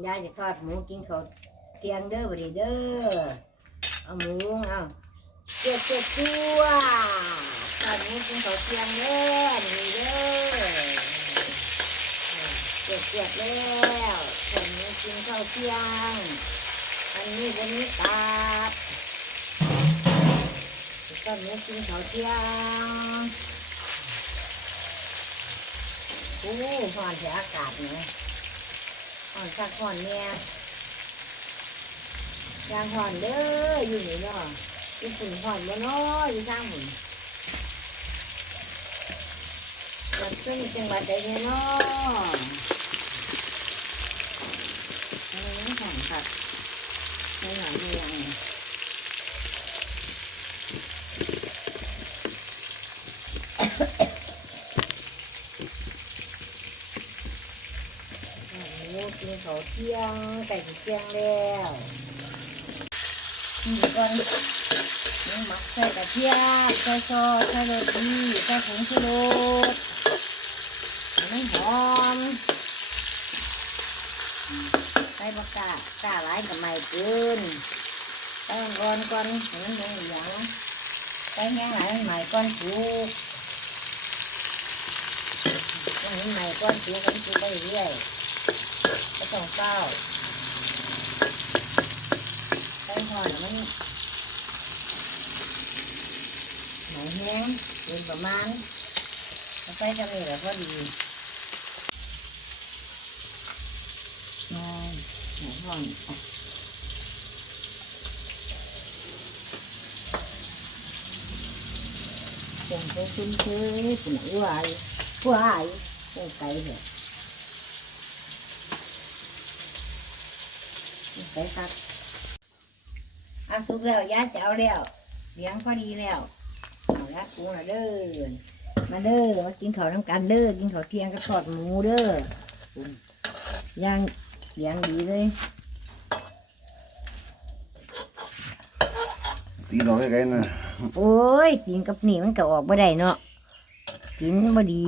ยายจะทอดหมูกินข้าวเที่ยงเด้อบ่ดีเด้อเอาหมูเอาเจ็ดเจ็ดตัวทอดหมูกินข้าวเที่ยงเด้อนี่เด้อเจ็ดเจ็ดแล้วทอดหมูกินข้าวเที่ยง อันนี้วันนี้ตับทอดหมูกินข้าวเที่ยงโอ้ห่อนเสียอากาศเนี่ย หอนสักหอนเนี่ยยางหอนเด้ออยู่ไหนเนาะอยู่ฝุ่นหอนบ่เนาะอยู่ทางหุ่นจับซึ่งจังหวัดใดเนาะอันนี้มันห่อนคักไม่หนาวเรียงโอ้โห กินข้าวเที่ยงใส่เที่ยงแล้วนี่ก่อนนี่หมักใส่กระเทียมใส่ซอสใส่โรตีใส่ผงชูรสให้มันหอมใส่บะกาดกาหลายกับไม่เกินใส่ก่อนก่อนให้มันเหลืองใส่แห้งหลายมันใหม่ก่อนถูกให้มันใหม่ก่อนถูกมันถูกไปเรื่อย ก็ต้องเฝ้าใส่หอยมันหอยแห้งเป็นประมาณใส่จะมีแบบพอดีนอนหอยหอนคงจะคุ้นเคยปุ่นอ้วยอ้วยโอ้ไก่เหรอ ไปตัดอาสุกแล้วย่าจะเอาแล้วเลี้ยงพอดีแล้วเอาละกูนะเด้อมาเด้อมากินข้าวน้ำกันเด้อกินข้าวเที่ยงกับทอดหมูเด้อย่างเลี้ยงดีเลยตีดอกให้กันนะโอ้ยกินกับนี่มันก็ออกบ่ได้เนาะกินบ่ดี